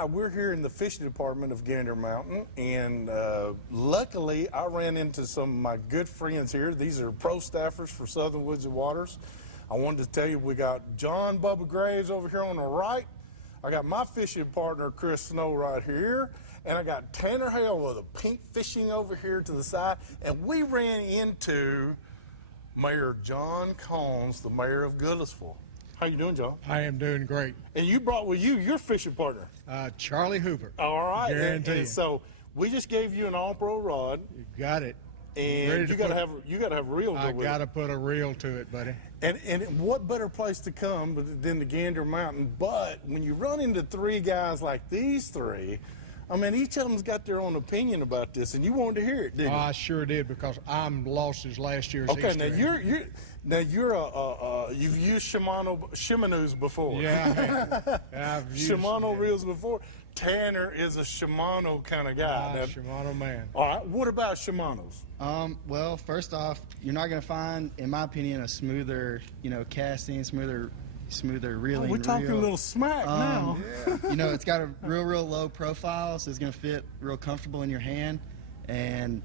right, we're here in the fishing department of Gander Mountain, and luckily I ran into some of my good friends here. These are pro staffers for Southern Woods and Waters. I wanted to tell you we got John Bubba Graves over here on the right. I got my fishing partner Chris Snow right here, and I got Tanner Hale with a Pink Fishing over here to the side, and we ran into Mayor John Combs, the mayor of Goodlettsville. How you doing, John? I am doing great. And you brought with you your fishing partner. Charlie Hoover. All right. Guarantee And so we just gave you an all-pro rod. You got it. And you got to have a reel. I got to put a reel to it, buddy. And what better place to come than the Gander Mountain? But when you run into three guys like these three, I mean, each of them's got their own opinion about this, and you wanted to hear it, didn't you? I sure did, because I'm lost as last year's Okay, Easter egg. you've used Shimano's before. Yeah, I've used Shimano reels before. Tanner is a Shimano kind of guy. Now, Shimano man. all right, what about Shimano's? Well, first off, you're not going to find, in my opinion, a smoother, casting, smoother reeling. We're talking reel. a little smack now. Yeah. It's got a real low profile, so it's going to fit real comfortable in your hand, and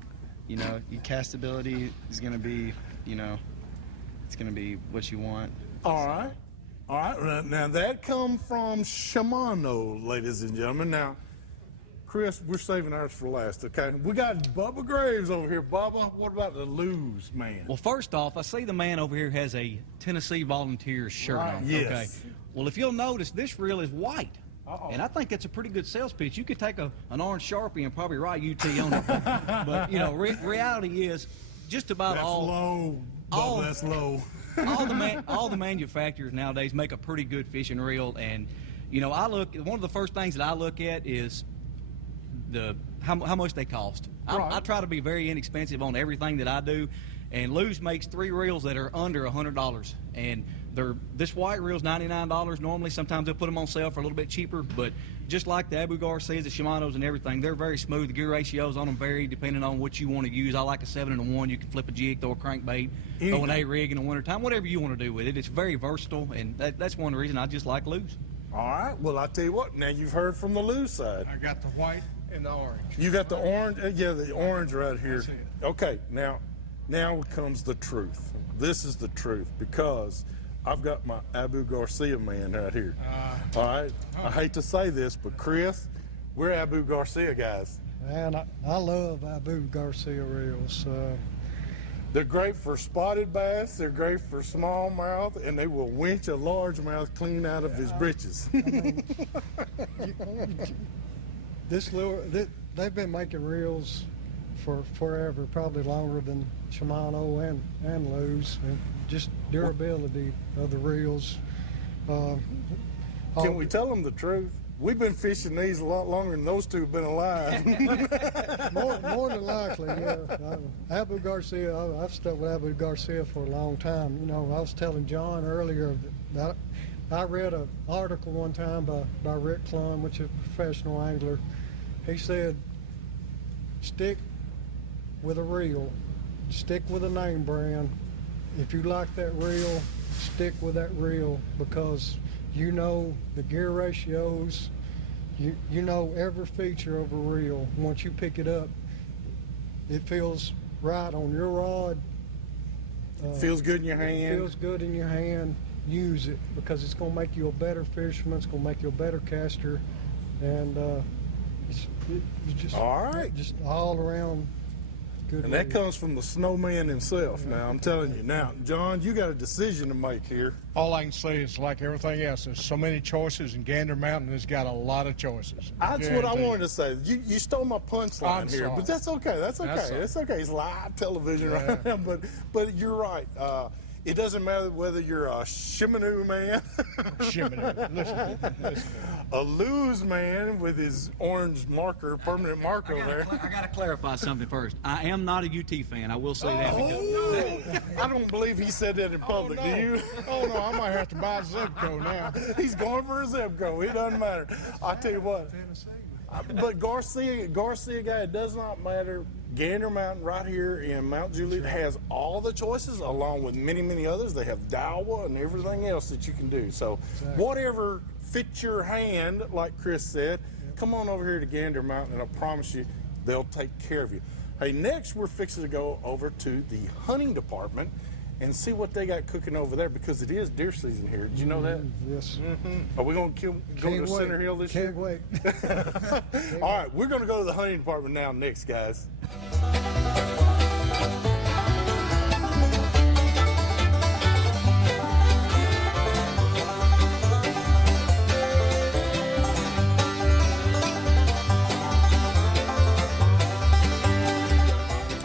your castability is going to be, it's going to be what you want. All right. Now that come from Shimano, ladies and gentlemen. Now, Chris, we're saving ours for last, okay? We got Bubba Graves over here. Bubba, what about the Lose man? Well, first off, I see the man over here has a Tennessee Volunteers shirt on. Yes. Okay. Well, if you'll notice, this reel is white. And I think that's a pretty good sales pitch. You could take an orange Sharpie and probably write UT on it. But reality is just about That's all. low. Bubba, that's low. all the manufacturers nowadays make a pretty good fishing reel, and one of the first things that I look at is how much they cost. Right. I try to be very inexpensive on everything that I do, and Lew's makes 3 reels that are under $100, and this white reel's $99 normally. Sometimes they'll put them on sale for a little bit cheaper, but just like the Abu Garcias, the Shimano's, and everything, they're very smooth. The gear ratios on them vary depending on what you want to use. I like a 7-1. You can flip a jig, throw a crankbait, throw an A-rig in the wintertime, whatever you want to do with it. It's very versatile, and that's one reason I just like Lew's. All right. Well, I'll tell you what. Now, you've heard from the Lose side. I got the white and the orange. You got the orange? Yeah, the orange right here. That's it. Okay, now comes the truth. This is the truth, because I've got my Abu Garcia man right here. All right? I hate to say this, but Chris, we're Abu Garcia guys. Man, I love Abu Garcia reels. They're great for spotted bass, they're great for smallmouth, and they will winch a largemouth clean out of his britches. They've been making reels for forever, probably longer than Shimano and Lew's, and just durability of the reels. Can we tell them the truth? We've been fishing these a lot longer than those two have been alive. More than likely, yeah. Abu Garcia, I've stuck with Abu Garcia for a long time. I was telling John earlier that I read an article one time by Rick Clun, which is a professional angler. He said, stick with a reel, stick with a name brand. If you like that reel, stick with that reel, because the gear ratios, you know every feature of a reel. Once you pick it up, it feels right on your rod. Feels good in your hand. Feels good in your hand. Use it, because it's going to make you a better fisherman. It's going to make you a better caster, and it's just all right. Just all around. Good. And that comes from the snowman himself. Now, I'm telling you. Now, John, you got a decision to make here. All I can say is, like everything else, there's so many choices, and Gander Mountain has got a lot of choices. That's what I wanted to say. You stole my punchline I'm here, sorry. but that's okay. That's okay. That's okay. It's live television right now, but you're right. It doesn't matter whether you're a Shimano man, Shimano. Listen. a Lew's man with his orange marker, permanent marker there. I got to clarify something first. I am not a UT fan. I will say that. I don't believe he said that in public. no. Do you? Oh, no, I might have to buy a Zebco now. He's going for a Zebco. It doesn't matter. I tell you what. But Garcia guy, it does not matter. Gander Mountain right here in Mount Juliet has all the choices, along with many, many others. They have Daiwa and everything else that you can do. So whatever fits your hand, like Chris said, come on over here to Gander Mountain, and I promise you, they'll take care of you. Hey, next we're fixing to go over to the hunting department and see what they got cooking over there, because it is deer season here. Did you know that? Yes. Are we going to go Can't to wait. Center Hill this Can't year? wait. All right, we're going to go to the hunting department now next, guys.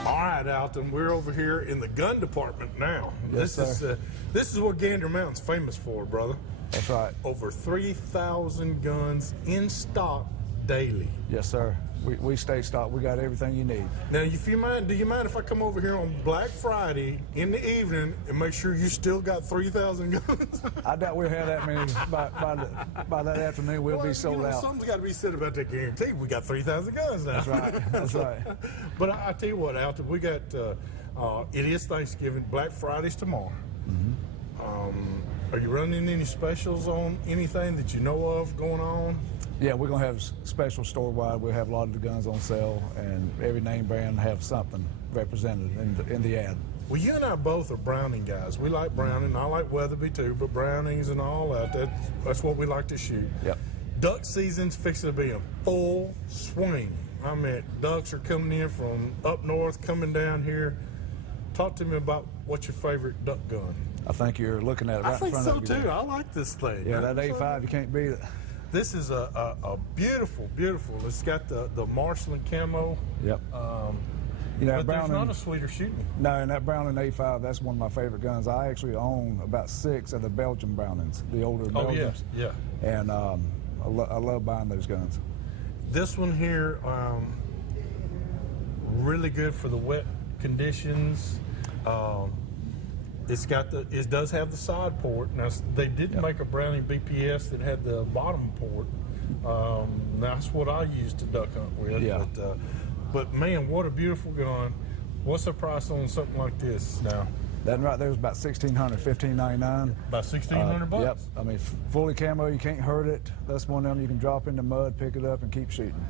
All right, Alton, we're over here in the gun department now. Yes, This is what Gander Mountain's famous for, brother. That's right. Over 3,000 guns in stock daily. Yes, sir. We stay stocked. We got everything you need. Now, if you mind, do you mind if I come over here on Black Friday in the evening and make sure you still got 3,000 guns? I doubt we'll have that many by that afternoon. We'll be sold out. Something's got to be said about that guarantee. We got 3,000 guns now. That's right. That's right. But I tell you what, Alton, we got, it is Thanksgiving. Black Friday's tomorrow. Are you running any specials on anything that you know of going on? Yeah, we're gonna have special store wide. We'll have a lot of the guns on sale, and every name brand have something represented in the ad. Well, you and I both are Browning guys. We like Browning. I like Weatherby too, but Brownings and all that, that's what we like to shoot. Yep. Duck season's fixing to be in full swing. I mean, ducks are coming in from up north, coming down here. Talk to me about what's your favorite duck gun. I think you're looking at it right I in think front so of you. too. there. I like this thing. Yeah, that A5, you can't beat it. This is a beautiful, beautiful. It's got the Marshland camo. Yep. You know, But there's not Browning. a sweeter shooting. No, and that Browning A5, that's one of my favorite guns. I actually own about 6 of the Belgian Brownings, the older Oh yeah, Belgians. yeah. And I love buying those guns. This one here, really good for the wet conditions. It does have the side port. Now they didn't make a Browning BPS that had the bottom port. That's what I used to duck hunt with. Yeah. But man, what a beautiful gun. What's the price on something like this now? That right there is about $1,600, $1,599. About $1,600 Yep. I mean, fully camo, you can't hurt it. That's one of them you can drop in the mud, pick it up, and keep shooting.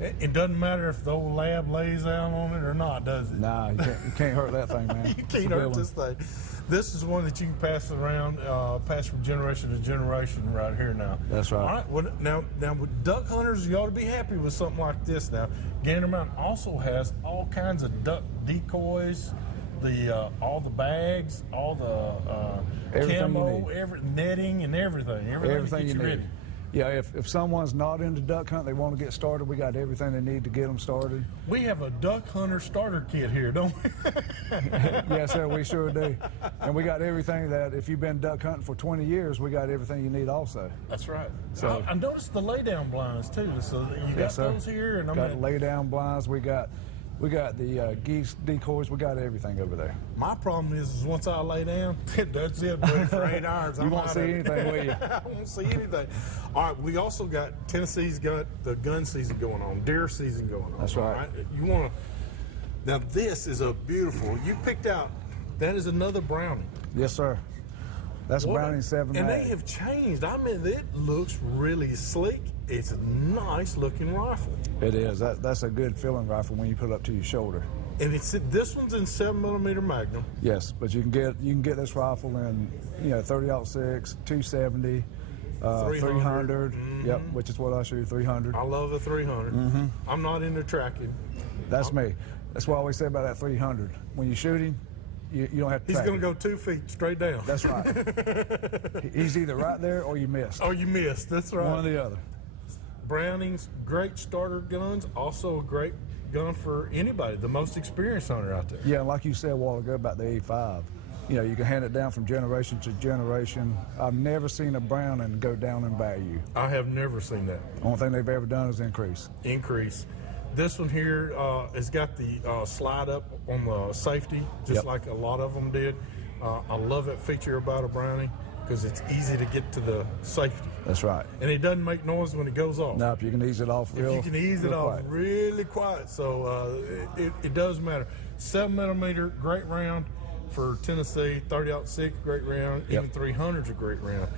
It doesn't matter if the old lab lays down on it or not, does it? Nah, you can't hurt that thing, man. You It's a can't good hurt one. this thing. This is one that you can pass around, pass from generation to generation right here now. That's right. All right. Well, now with duck hunters, you ought to be happy with something like this. Now, Gander Mountain also has all kinds of duck decoys, all the bags, all the Everything you camo, need. netting, and everything. Everything to you get need. ready. Yeah, if someone's not into duck hunt, they want to get started, we got everything they need to get them started. We have a duck hunter starter kit here, don't we? Yes, sir, we sure do. And we got everything that if you've been duck hunting for 20 years, we got everything you need also. That's right. So- I noticed the lay down blinds too. So you got Yes, sir. those here, and I Got mean, lay down blinds. We got the geese decoys. We got everything over there. my problem is once I lay down, that's it, buddy, for 8 hours. You I'm won't out see of it. anything, will you? I won't see anything. All right, we also got Tennessee's got the gun season going on, deer season going on. That's all right. You want to? Now this is a beautiful. You picked out. That is another Browning. Yes, sir. That's a What a- Browning 7 And mag. they have changed. I mean, it looks really sleek. It's a nice looking rifle. It is. That's a good feeling rifle when you put it up to your shoulder. And this one's in 7mm Magnum. Yes, but you can get this rifle in 30-06, 270, 300. Yep, which is what I shoot, 300. I love the 300. I'm not into tracking. That's me. That's what I always say about that 300. When you're shooting, you don't have to He's track going to it. go 2 feet straight down. That's right. He's either right there or you missed. Oh, you missed. That's right. One or the other. Browning's great starter guns, also a great gun for anybody, the most experienced hunter out there. Yeah, like you said a while ago about the A5. You can hand it down from generation to generation. I've never seen a Browning go down in value. I have never seen that Only thing they've ever done is increase. increase. This one here has got the slide up on the safety, just Yep. like a lot of them did. I love that feature about a Browning because it's easy to get to the safety. That's right. And it doesn't make noise when it goes off. Now, if you can ease it off real If you can ease it real off quiet. really quiet, so it does matter. 7mm, great round, for Tennessee. 30-06, great round. Yep. Even 300's a great round.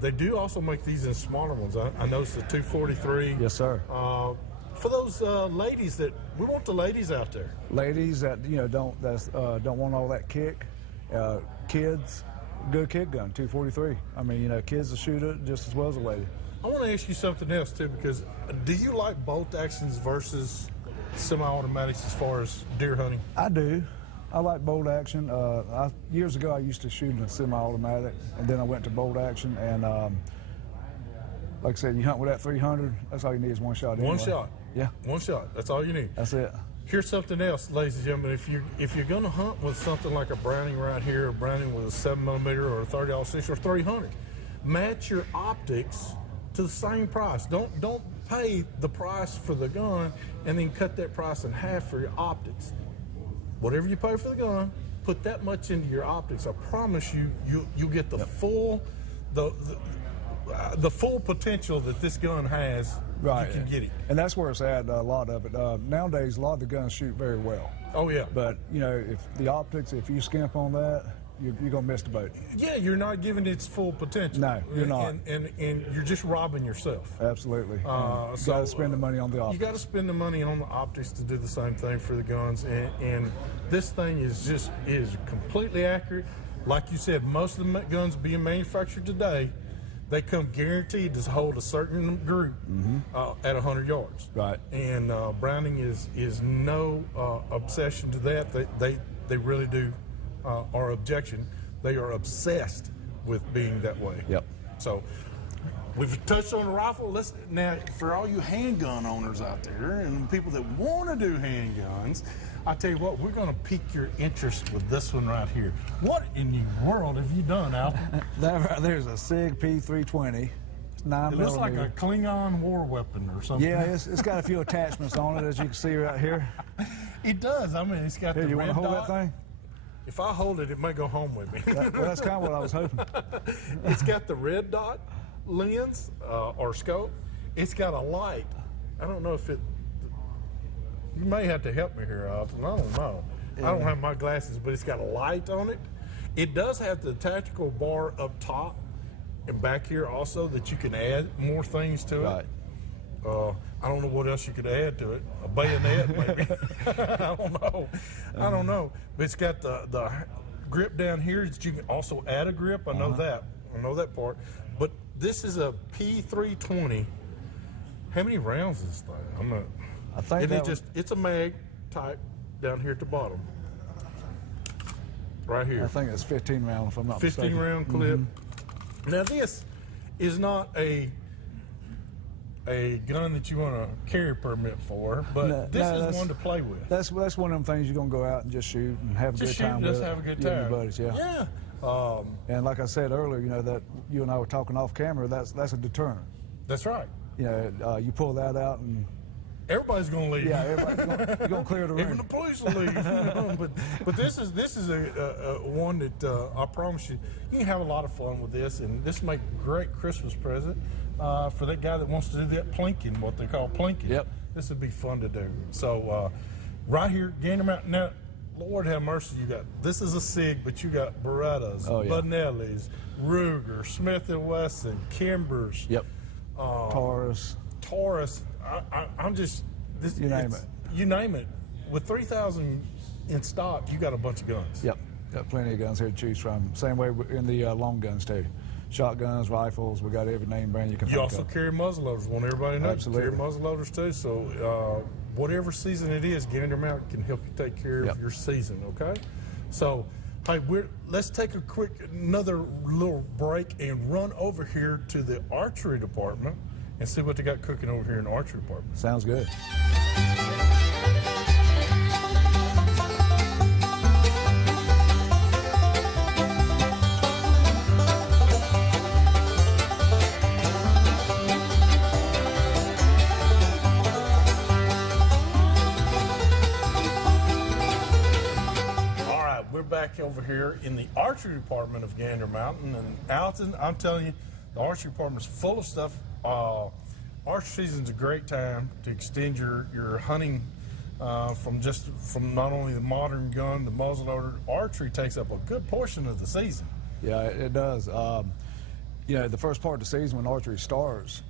They do also make these in smaller ones. I noticed the 243. Yes, sir. For those ladies we want the ladies out there. Ladies that don't want all that kick, kids, good kid gun, 243. I mean, kids will shoot it just as well as a lady. I want to ask you something else too, because do you like bolt actions versus semi-automatics as far as deer hunting? I do. I like bolt action. Years ago, I used to shoot in a semi-automatic, and then I went to bolt action. And like I said, you hunt with that 300. That's all you need is one shot. One anyway. shot. Yeah, One shot. That's all you need. that's it. Here's something else, ladies and gentlemen. If you're going to hunt with something like a Browning right here, a Browning with a 7mm or a 30-06 or 300, match your optics to the same price. Don't pay the price for the gun and then cut that price in half for your optics. Whatever you pay for the gun, put that much into your optics. I promise you'll get the full the full potential that this gun has. Right. You can get it. And that's where it's at, a lot of it. Nowadays, a lot of the guns shoot very well. Oh yeah. But, if the optics, if you skimp on that, you're going to miss the boat. Yeah, you're not giving it its full potential. No, you're not. And you're just robbing yourself. Absolutely. You got So, to spend the money on the You optics. got to spend the money on the optics to do the same thing for the guns. And this thing is completely accurate. Like you said, most of the guns being manufactured today, they come guaranteed to hold a certain group at 100 yards. Right. And Browning is no obsession to that. They really do. Our objection, they are obsessed with being that way. Yep. So we've touched on the rifle. Let's now, for all you handgun owners out there and people that want to do handguns, I tell you what, we're going to pique your interest with this one right here. What in the world have you done, Al? That right there's a SIG P320. It's 9mm. It looks like a Klingon war weapon or something. Yeah, it's got a few attachments on it, as you can see right here. It does. I mean, it's got Here, the you want red to hold dot. that thing? If I hold it, it may go home with me. Well, that's kind of what I was hoping. It's got the red dot lens or scope. It's got a light. I don't know if it. You may have to help me here, Austin. I don't know. I don't have my glasses, but it's got a light on it. It does have the tactical bar up top and back here also that you can add more things to it. Right. I don't know what else you could add to it. A bayonet, maybe. I don't know. But it's got the grip down here that you can also add a grip. I know that. I know that part. But this is a P320. How many rounds is this thing? I'm not. I think And that it's a mag type down here at the bottom. Right here. I think it's 15 round, if I'm not 15 mistaken. round clip. Now this is not a gun that you want a carry permit for, but No, this no, is that's- one to play with. That's one of them things you're going to go out and just shoot and have a Just good shoot time and with just it. have a good You and time. your buddies, yeah. Yeah. And like I said earlier, that you and I were talking off camera, that's a deterrent. That's right. You pull that out and Everybody's going to leave. yeah, everybody's you're going to clear the room. Even the police will leave. But this is a one that I promise you can have a lot of fun with this, and this will make a great Christmas present for that guy that wants to do that plinking, what they call plinking. Yep. This would be fun to do. So right here, Gander Mountain. Now, Lord have mercy, this is a SIG, but you got Berettas, Oh, yeah. Bonellis, Ruger, Smith & Wesson, Kimbers. Yep. Taurus. Taurus. I'm just. You name it. You name it. With 3,000 in stock, you got a bunch of guns. Yep. Got plenty of guns here to choose from. Same way in the long guns too. Shotguns, rifles. We got every name brand you can You think also of. carry muzzleloaders. Want everybody to know Absolutely. you carry muzzleloaders too. So whatever season it is, Gander Mountain can help you take care Yep. of your season. Okay. So hey, let's take another little break and run over here to the archery department and see what they got cooking over here in the archery department. Sounds good. All right, we're back over here in the archery department of Gander Mountain. And Alton, I'm telling you, the archery department is full of stuff. Archery season's a great time to extend your hunting from not only the modern gun, the muzzleloader. Archery takes up a good portion of the season. Yeah, it does. You know, the first part of the season when archery starts,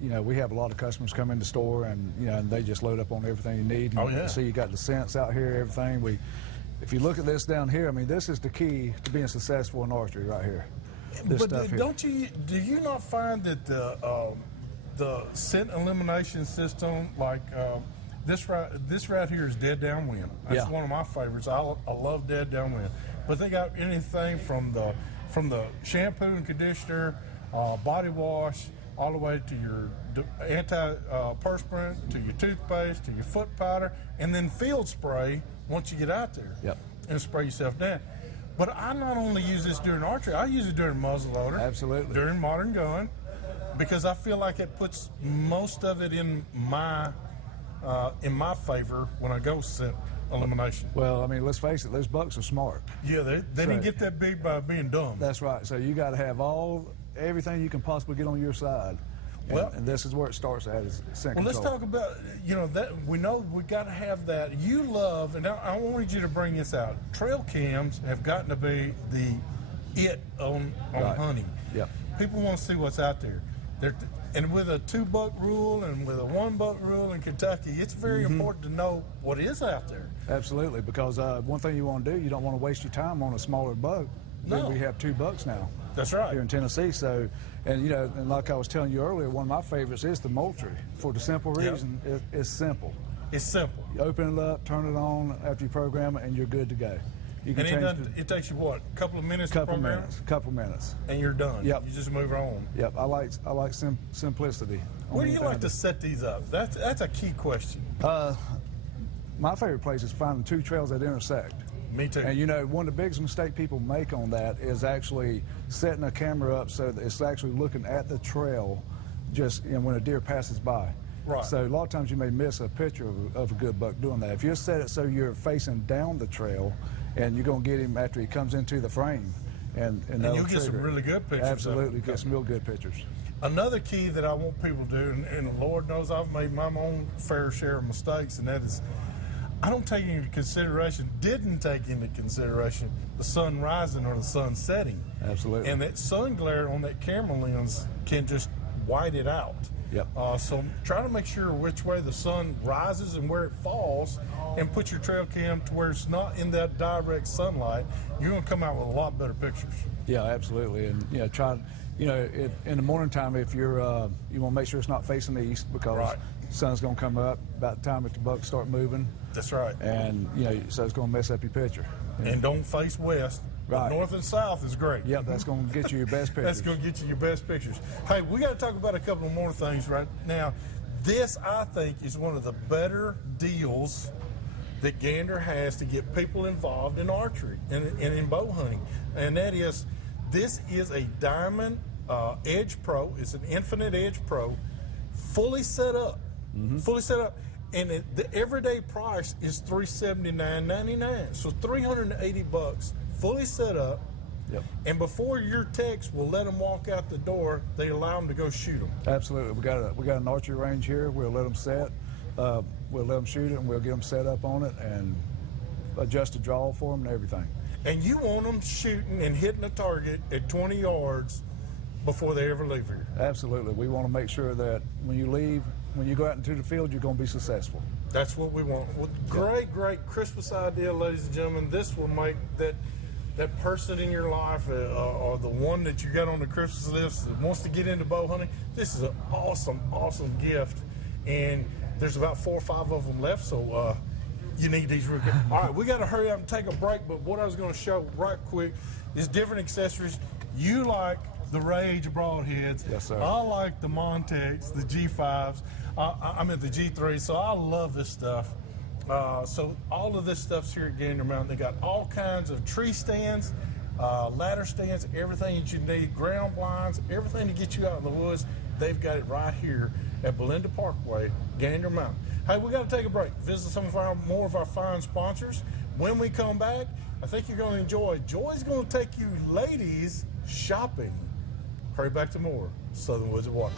you know, we have a lot of customers come in the store and, you know, and they just load up on everything you need. And Oh, yeah. You see you got the scents out here, everything. If you look at this down here, I mean, this is the key to being successful in archery right here. This But stuff here. do you not find that the scent elimination system, like this right here is dead downwind. That's Yeah. one of my favorites. I love dead downwind. But they got anything from the shampoo and conditioner, body wash, all the way to your anti-perspirant, to your toothpaste, to your foot powder, and then field spray once you get out there. Yep. And spray yourself down. But I not only use this during archery, I use it during muzzleloader. Absolutely. During modern gun, because I feel like it puts most of it in my favor when I go scent elimination. Well, I mean, let's face it, those bucks are smart. Yeah, they didn't get that big by being dumb. That's right. So you got to have everything you can possibly get on your side. And this is where it starts at, is scent Well, let's control. talk about, that we know we got to have that. You love, and I wanted you to bring this out. Trail cams have gotten to be on Right. hunting. Yep. People want to see what's out there. And with a $2 rule and with a $1 rule in Kentucky, it's very important to know what is out there. Absolutely, because one thing you want to do, you don't want to waste your time on a smaller buck. No. We have $2 now. That's right. Here in Tennessee. So, and like I was telling you earlier, one of my favorites is the Moultrie for the simple Yep. reason it's simple. It's simple. You open it up, turn it on after you program it, and you're good to go. You can And it takes you what, a couple of minutes to program? couple minutes. And you're done. Yep. You just move on. Yep, I like simplicity. on Where do you anything I like to set these up? That's a key question. My favorite place is finding two trails that intersect. Me too. And one of the biggest mistakes people make on that is actually setting a camera up so that it's actually looking at the trail just when a deer passes by. Right. So a lot of times you may miss a picture of a good buck doing that. If you set it so you're facing down the trail and you're going to get him after he comes into the frame. And you'll get some really good pictures. Absolutely, get some real good pictures. Another key that I want people to do, and Lord knows I've made my own fair share of mistakes, and that is I didn't take into consideration the sun rising or the sun setting. Absolutely. And that sun glare on that camera lens can just white it out. Yep. So try to make sure which way the sun rises and where it falls, and put your trail cam to where it's not in that direct sunlight. You're going to come out with a lot better pictures. Yeah, absolutely. And try, in the morning time, if you want to make sure it's not facing the east, because Right. the sun's going to come up about the time that the bucks start moving, That's right. and so it's going to mess up your picture. And don't face west. Right. North and south is great. Yep, that's going to get you your best pictures. That's going to get you your best pictures. Hey, we got to talk about a couple more things right now. This, I think, is one of the better deals that Gander has to get people involved in archery and in bow hunting. And that is, this is a Diamond Edge Pro. It's an Infinite Edge Pro, fully set up. Fully set up. And the everyday price is $379.99. So $380, fully set up. Yep. And before your techs will let them walk out the door, they allow them to go shoot them. Absolutely. We got an archery range here. We'll let them set. We'll let them shoot it, and we'll get them set up on it and adjust the draw for them and everything. And you want them shooting and hitting a target at 20 yards before they ever leave here. Absolutely. We want to make sure that when you go out into the field, you're going to be successful. That's what we want. Well, great Christmas idea, ladies and gentlemen. This will make that person in your life or the one that you got on the Christmas list that wants to get into bow hunting. This is an awesome gift. And there's about 4 or 5 of them left, so you need these real quick. All right, we got to hurry up and take a break, but what I was going to show right quick is different accessories. You like the Rage Broadheads. Yes, sir. I like the Montex, the G5s. I'm at the G3, so I love this stuff. So all of this stuff's here at Gander Mountain. They got all kinds of tree stands, ladder stands, everything that you need, ground blinds, everything to get you out in the woods. They've got it right here at Belinda Parkway, Gander Mountain. Hey, we got to take a break. Visit some of more of our fine sponsors. When we come back, I think you're going to enjoy. Joy's going to take you ladies shopping. Hurry back to more Southern Woods of Water.